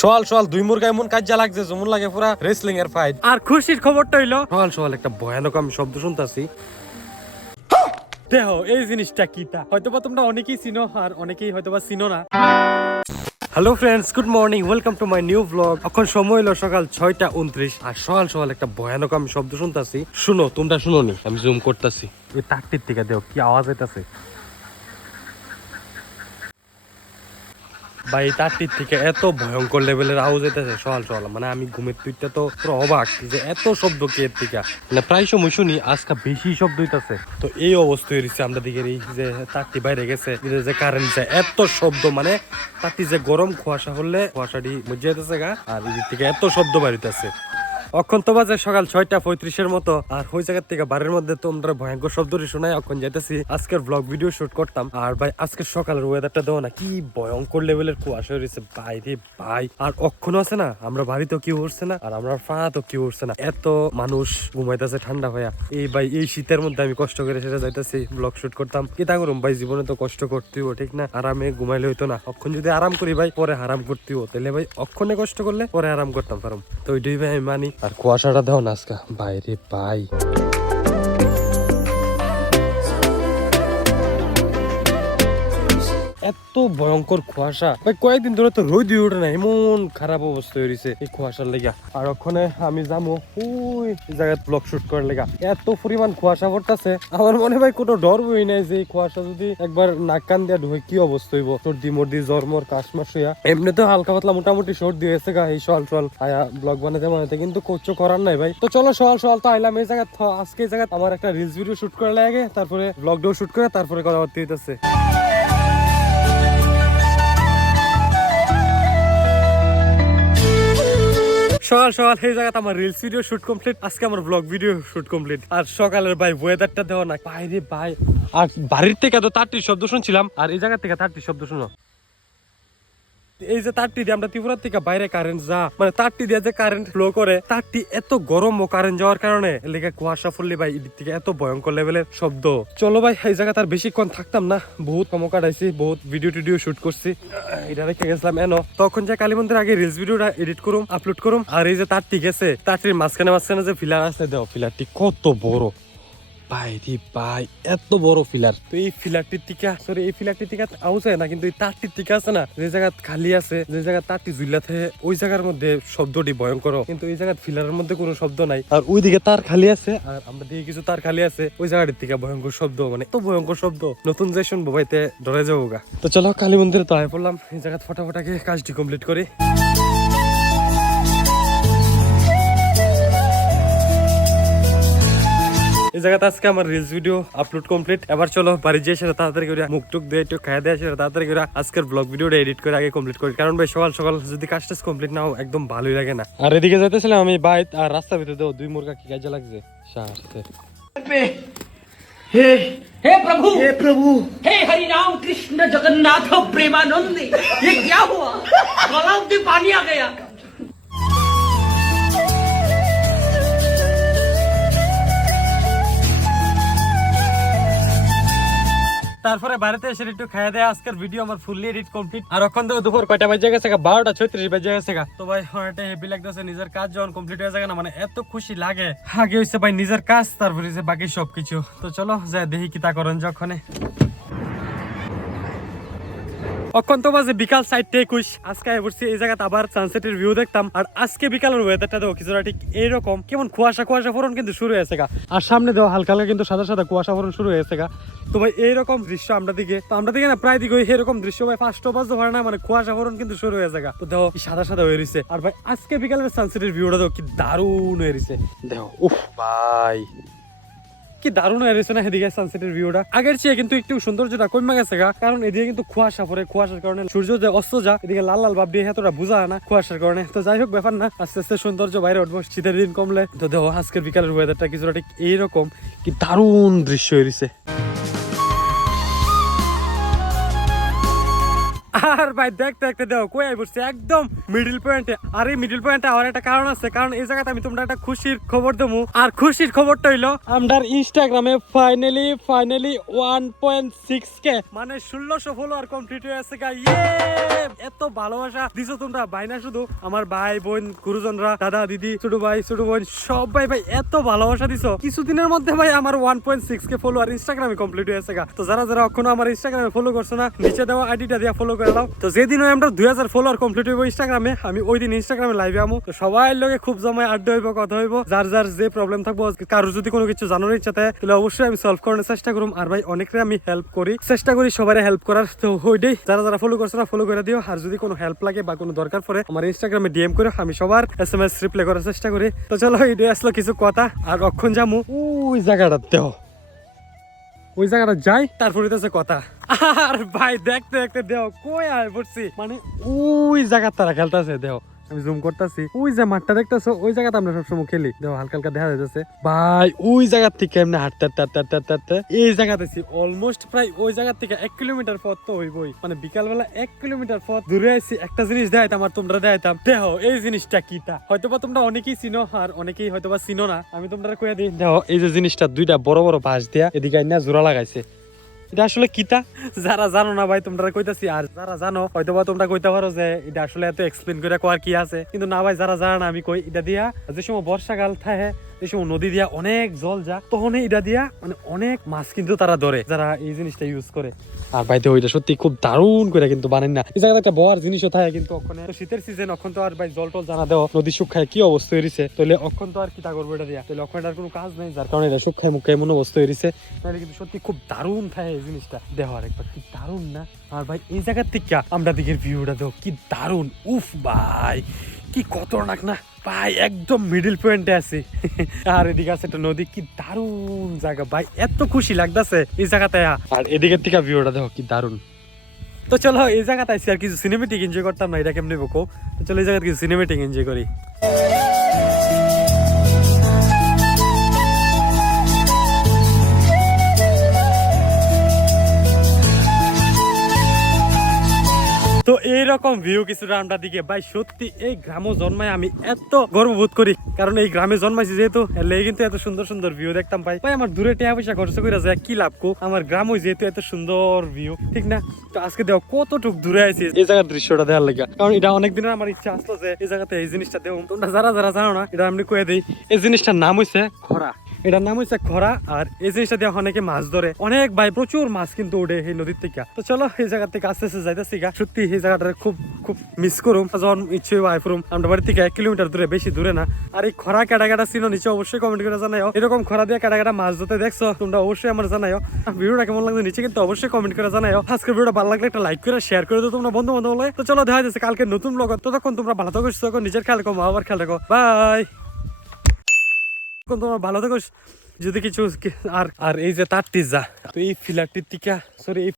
সোয়াল সোয়াল দুই মুরগা এমন কাজা লাগছে যেমন লাগে পুরা রেসলিং এর ফাইট আর খুশির খবরটা হইল সোয়াল সোয়াল একটা ভয়ানক আমি শব্দ শুনতাছি। দেহ এই জিনিসটা কি তা? হয়তোবা তোমরা অনেকেই চিনো আর অনেকেই হয়তোবা চিনো না। Hello friends good morning welcome to my new blog এখন সময় হলো সকাল ছয়টা উনত্রিশ আর সকাল সকাল একটা ভয়ানক আমি শব্দ শুনতাছি। শুনো তোমরা শুনো নি আমি জুম করতেছি। ওই তাকটির থেকে দেও কি আওয়াজ হইতাছে ভাই তারটির থেকে এত ভয়ঙ্কর লেভেলের আওয়াজ হইতেছে। সকাল সকাল মানে আমি ঘুমের তুইটা তো পুরো অবাক যে এত শব্দ কে এর থেকে। মানে প্রায় সময় শুনি আজকে বেশি শব্দ হইতেছে। তো এই অবস্থা হয়েছে আমরা দিকে এই যে তারটি বাইরে গেছে যে কারেন্ট যায় এত শব্দ মানে তারটি যে গরম কুয়াশা হলে কুয়াশাটি মজে যেতেছে গা, আর এদিক থেকে এত শব্দ বাড়িতেছে অক্ষণ তো বাজে সকাল ছয়টা পঁয়ত্রিশের মতো। আর ওই জায়গার থেকে বাড়ির মধ্যে তোমরা ভয়ঙ্কর শব্দটি শোনাই, অক্ষণ যেতেছি আজকের ব্লগ ভিডিও শুট করতাম। আর ভাই আজকের সকালের ওয়েদারটা দেবো না, কি ভয়ঙ্কর লেভেলের কুয়াশা রয়েছে। ভাই রে ভাই, আর অক্ষণ আছে না, আমরা বাড়িতেও কি উঠছে না, আর আমরা ফাঁড়াতেও কি উঠছে না। এত মানুষ ঘুমাইতেছে ঠান্ডা হইয়া। এই ভাই, এই শীতের মধ্যে আমি কষ্ট করে সেটা যাইতেছি ব্লগ শুট করতাম। কি তা করুম ভাই, জীবনে তো কষ্ট করতেও ঠিক না? আরামে ঘুমাইলে হইতো না। অক্ষণ যদি আরাম করি ভাই, পরে আরাম করতেও তাহলে ভাই, অক্ষণে কষ্ট করলে পরে আরাম করতাম, পারম। তো ওইটাই ভাই, আমি মানি। আর কুয়াশাটা দেও না বাইরে ভাই এত ভয়ঙ্কর কুয়াশা। ভাই, কয়েকদিন ধরে তো রোদ উঠে না এমন খারাপ অবস্থা হয়েছে এই কুয়াশার লেগা। আর ওখানে আমি যাব, ওই জায়গায় ব্লগ শুট করার লেগা। এত পরিমাণ কুয়াশা পড়তেছে, আমার মনে ভাই কোনো ডর বই নাই যে এই কুয়াশা যদি একবার নাক কান দিয়ে ঢুকে কি অবস্থা হইব? সর্দি, মর্দি, জ্বর, মর কাশমাস হইয়া। এমনি তো হালকা পাতলা মোটামুটি সর্দি হয়েছে গা, এই সল সল আয়া ব্লগ বানাতে বানাতে কিন্তু কোচো করার নাই ভাই। তো চলো সল সল তো আইলাম এই জায়গা আজকে এই জায়গা আমার একটা রিলস ভিডিও শুট করা লাগে, তারপরে ব্লগটাও শুট করে, তারপরে করা করতে হইতেছে। সকাল সকাল এই জায়গাতে আমার রিলস ভিডিও শুট কমপ্লিট আজকে আমার ব্লগ ভিডিও শুট কমপ্লিট আর সকালের ভাই ওয়েদারটা দেওয়া না বাইরে ভাই, আর বাড়ির থেকে তো তারটির শব্দ শুনছিলাম, আর এই জায়গা থেকে তারটির শব্দ শুনো এই যে তারটি দিয়ে আমরা ত্রিপুরা থেকে বাইরে কারেন্ট যা মানে তারটি দিয়ে যে কারেন্ট ফ্লো করে, তারটি এত গরম ও কারেন্ট যাওয়ার কারণে লেগে কুয়াশা ফুললি ভাই, এদিক থেকে এত ভয়ঙ্কর লেভেলের শব্দ। চলো ভাই, এই জায়গা তার বেশিক্ষণ থাকতাম না, বহুত কম কাটাইছি বহুত ভিডিও টিডিও শুট করছি। এটা রেখে গেছিলাম, এনো। তখন যে কালী মন্দির আগে রিলস ভিডিওটা এডিট করুম আপলোড করুম, আর এই যে তারটি গেছে, তারটির মাঝখানে মাঝখানে যে ফিলার আছে, দেও ফিলারটি কত বড়। ভাই রে ভাই এত বড় ফিলার তো এই ফিলারটির থেকে সরি এই ফিলারটির থেকে আউছে না কিন্তু এই তারটির থেকে আছে না যে জায়গা খালি আছে যে জায়গা তারটি ঝুলাতে ওই জায়গার মধ্যে শব্দটি ভয়ঙ্কর। কিন্তু এই জায়গা ফিলারের মধ্যে কোনো শব্দ নাই। আর ওই দিকে তার খালি আছে। আর আমরা দিকে কিছু তার খালি আছে ওই জায়গাটির থেকে ভয়ঙ্কর শব্দ মানে এত ভয়ঙ্কর শব্দ। নতুন যে শুনব ভাইতে ডরে যাব গা। তো চলো কালী মন্দিরে তো আয় পড়লাম। এই জায়গা ফটাফটাকে কাজটি কমপ্লিট করি। এই জায়গাতে আজকে আমার রিলস ভিডিও আপলোড কমপ্লিট এবার চলো বাড়ি যেয়ে সেটা তাড়াতাড়ি করে মুখ টুক দিয়ে একটু খাই দেয় সেটা তাড়াতাড়ি করে আজকের ব্লগ ভিডিওটা এডিট করে আগে কমপ্লিট করি কারণ ভাই সকাল সকাল যদি কাজটা কমপ্লিট নাও একদম ভালোই লাগে না আর এদিকে যাইতেছিলাম আমি বাইক আর রাস্তার ভিতরে দেবো দুই মুরগা কি কাজে লাগছে সাথে पे हे हे प्रभु हे प्रभु हे हरि राम कृष्ण जगन्नाथ प्रेमानंद ये क्या हुआ तालाब में पानी आ गया তারপরে বাড়িতে এসে একটু খাইয়া দেয়, আজকের ভিডিও আমার ফুললি এডিট কমপ্লিট আর এখন থেকে দুপুর কয়টা বাজে গেছে বারোটা ছত্রিশ বাজে গেছে। তো ভাই অনেকটা হেভি লাগতেছে, নিজের কাজ যখন কমপ্লিট হয়ে যায় না মানে এত খুশি লাগে। আগে হয়েছে ভাই নিজের কাজ, তারপরে বাকি সবকিছু। তো চলো যা দেখি কি তা করেন যখন অক্ষণ তো বাজে বিকাল সাইডটা একুশ। আজকে পড়ছি এই জায়গাতে আবার সানসেটের ভিউ দেখতাম। আর আজকে বিকালের ওয়েদারটা দেখো, কিছুটা ঠিক এইরকম কেমন কুয়াশা কুয়াশা ফোরন কিন্তু শুরু হয়েছে গা। আর সামনে দেওয়া হালকা হালকা কিন্তু সাদা সাদা কুয়াশা ফোরন শুরু হয়েছে গা। তো ভাই, এইরকম দৃশ্য আমরা দিকে তো আমরা দিকে না, প্রায় দিকে এরকম দৃশ্য ভাই, পাঁচটা বাজতে পারে না মানে কুয়াশা ফোরন কিন্তু শুরু হয়েছে গা। তো দেখো সাদা সাদা হয়ে রয়েছে আর ভাই, আজকে বিকালের সানসেটের ভিউটা দেখো, কি দারুণ হয়ে রয়েছে দেখো, উফ, ভাই। কি দারুণ হয়ে রয়েছে না এদিকে সানসেটের ভিউটা আগের চেয়ে কিন্তু একটু সৌন্দর্যটা কমে গেছে গা, কারণ এদিকে কিন্তু কুয়াশা পড়ে, কুয়াশার কারণে সূর্য যে অস্ত যা এদিকে লাল লাল ভাব দিয়ে এতটা বোঝা না কুয়াশার কারণে। তো যাই হোক, ব্যাপার না, আস্তে আস্তে সৌন্দর্য বাইরে উঠবো, শীতের দিন কমলে। তো দেখো, আজকের বিকালের ওয়েদারটা কিছুটা ঠিক এইরকম। কি দারুণ দৃশ্য হয়ে আর ভাই দেখতে দেখতে দেখো কই আই পড়ছে একদম মিডিল পয়েন্টে আর এই মিডিল পয়েন্টে আমার একটা কারণ আছে, কারণ এই জায়গাতে আমি তোমরা একটা খুশির খবর দেবো। আর খুশির খবরটা হইল আমার ইনস্টাগ্রামে finally finally one point six K মানে ষোলোশো ফলোয়ার কমপ্লিট হয়ে আছে গা ইয়ে এত ভালোবাসা দিছো তোমরা, ভাই না শুধু? আমার ভাই, বোন, গুরুজনরা, দাদা, দিদি, ছোট ভাই, ছোট বোন সবাই ভাই এত ভালোবাসা দিছো। কিছুদিনের মধ্যে ভাই আমার one point six K follower ইনস্টাগ্রামে কমপ্লিট হয়ে আছে গা। তো যারা যারা এখনও আমার ইনস্টাগ্রামে ফলো করছ না, নিচে দেওয়া আইডিটা দিয়ে ফলো করে দাও। তো যেদিন আমরা দুই হাজার ফলোয়ার কমপ্লিট হইব ইনস্টাগ্রামে আমি ওই দিন ইনস্টাগ্রামে লাইভে আমো। তো সবাই লগে খুব জমায় আড্ডা হইব, কথা হইব। যার যার যে প্রবলেম থাকব কারোর যদি কোনো কিছু জানার ইচ্ছা থাকে, তাহলে অবশ্যই আমি সলভ করার চেষ্টা করুম। আর ভাই, অনেকরে আমি হেল্প করি। চেষ্টা করি সবাই হেল্প করার, তো ওইটাই যারা যারা ফলো করছ না ফলো করে দিও। আর যদি কোনো হেল্প লাগে বা কোনো দরকার পড়ে, আমার ইনস্টাগ্রামে ডিএম করে। আমি সবার এস এম এস রিপ্লাই করার চেষ্টা করি। তো চলো এটাই আসলো কিছু কথা। আর অক্ষণ যামু? ওই জায়গাটা দেহ ওই জায়গাটা যাই, তারপরে হইতেছে কথা। আর ভাই, দেখতে দেখতে দেও, কই আয় পড়ছি মানে ওই জায়গার তারা খেলতেছে, দেও। আমি জুম করতেছি। ওই যে মাঠটা দেখতেছো, ওই জায়গাতে আমরা সবসময় খেলি। দেও হালকা হালকা দেখা যাইতেছে। ভাই, ওই জায়গা থেকে এমনি হাঁটতে হাঁটতে হাঁটতে হাঁটতে হাঁটতে, এই জায়গাতে অলমোস্ট প্রায় ওই জায়গার থেকে এক কিলোমিটার পথ তো হইবই। মানে বিকালবেলা এক কিলোমিটার পথ দূরে আইছি। একটা জিনিস দেখাইতাম আর তোমরা দেখাইতাম। দেহ এই জিনিসটা কিটা হয়তোবা তোমরা অনেকেই চিনো, আর অনেকেই হয়তোবা চিনো না। আমি তোমরা কয়ে দিই। দেহ এই যে জিনিসটা দুইটা বড় বড় বাঁশ দিয়া এদিকে আইনা জোড়া লাগাইছে। এটা আসলে কিতা? যারা জানো না ভাই তোমরা কইতাছি, আর যারা জানো হয়তো বা তোমরা কইতে পারো যে এটা আসলে এত এক্সপ্লেন করে কোয়ার কি আছে। কিন্তু না ভাই, যারা জানা না, আমি কই, এটা দিয়া যে সময় বর্ষাকাল থাকে সময় নদী দিয়া অনেক জল যা তখন এটা দিয়া মানে অনেক মাছ কিন্তু তারা ধরে, যারা এই জিনিসটা ইউজ করে। আর ভাই তো ওইটা সত্যি খুব দারুণ করে কিন্তু বানেন না। এই জায়গাতে একটা বড় জিনিসও থাকে কিন্তু ওখানে শীতের সিজন অখন তো আর ভাই জল টল জানা দেও নদী শুকায় কি অবস্থা হয়েছে তাহলে অখন তো আর কি তা করব এটা দিয়া? তাহলে অখন আর কোনো কাজ নেই, যার কারণে এটা শুকায় মুখায় মনে অবস্থা হয়েছে তাহলে কিন্তু সত্যি খুব দারুণ থাকে এই জিনিসটা। দেহ আর একবার কি দারুণ না? আর ভাই, এই জায়গার থেকে আমরা দিকের ভিউটা দেও কি দারুণ। উফ ভাই কি খতরনাক না? ভাই একদম মিডিল পয়েন্টে আছি। আর এদিকে আছে একটা নদী কি দারুণ জায়গা। ভাই এত খুশি লাগতেছে এই জায়গাতে আর এদিকের থেকে ভিউটা দেখো কি দারুণ তো চলো এই জায়গাতে আছি আর কিছু সিনেমেটিক এনজয় করতাম না এটা কেমনি বকো? তো চলো এই জায়গাতে কিছু সিনেমেটিক এনজয় করি। এইরকম ভিউ কিছুটা আমরা দিকে। ভাই, সত্যি এই গ্রামে জন্মায় আমি এত গর্ববোধ করি। কারণ এই গ্রামে জন্মাইছি যেহেতু এলে কিন্তু এত সুন্দর সুন্দর ভিউ দেখতাম ভাই। ভাই, আমার দূরে টিয়া পয়সা খরচ করে যায়, কি লাভ কো? আমার গ্রামও যেহেতু এত সুন্দর ভিউ ঠিক না? তো আজকে দেখো কতটুক দূরে আইছি। এই জায়গার দৃশ্যটা দেওয়ার লাগে। কারণ এটা অনেক দিনের আমার ইচ্ছা আসলো যে এই জায়গাতে এই জিনিসটা দেবো। তোমরা যারা যারা জানো না, এটা আমি কয়ে দিই, এই জিনিসটার নাম হইছে খরা। এটার নাম হচ্ছে খরা, আর এই জিনিসটা দিয়ে অনেকে মাছ ধরে। অনেক ভাই প্রচুর মাছ কিন্তু ওঠে এই নদীর থেকে। তো চলো, এই জায়গা থেকে আস্তে আস্তে যাইতেছি গা। সত্যি এই জায়গাটা খুব খুব মিস করুম। যখন ইচ্ছে আইফরুম আমরা বাড়ি থেকে এক কিলোমিটার দূরে, বেশি দূরে না। আর এই খরা কাটা কাটা ছিল নিচে অবশ্যই কমেন্ট করে জানাও এরকম খরা দিয়ে কাটা কাটা মাছ ধরতে দেখছ, তোমরা অবশ্যই আমার জানাও ভিডিওটা কেমন লাগছে নিচে কিন্তু অবশ্যই কমেন্ট করে জানাও আজকের ভিডিওটা ভালো লাগলে একটা লাইক করে শেয়ার করে দাও তোমরা বন্ধু বান্ধব তো চলো, দেখা যাচ্ছে কালকে নতুন ব্লগ ততক্ষণ তোমরা ভালো থাকো নিজের খেয়াল রাখো, মা বাবার খেয়াল রাখো। বাই তোমার ভালো থাকো, যদি কিছু আর আর এই যে তার যা তো এই ফিলারটির টিকা সরি এই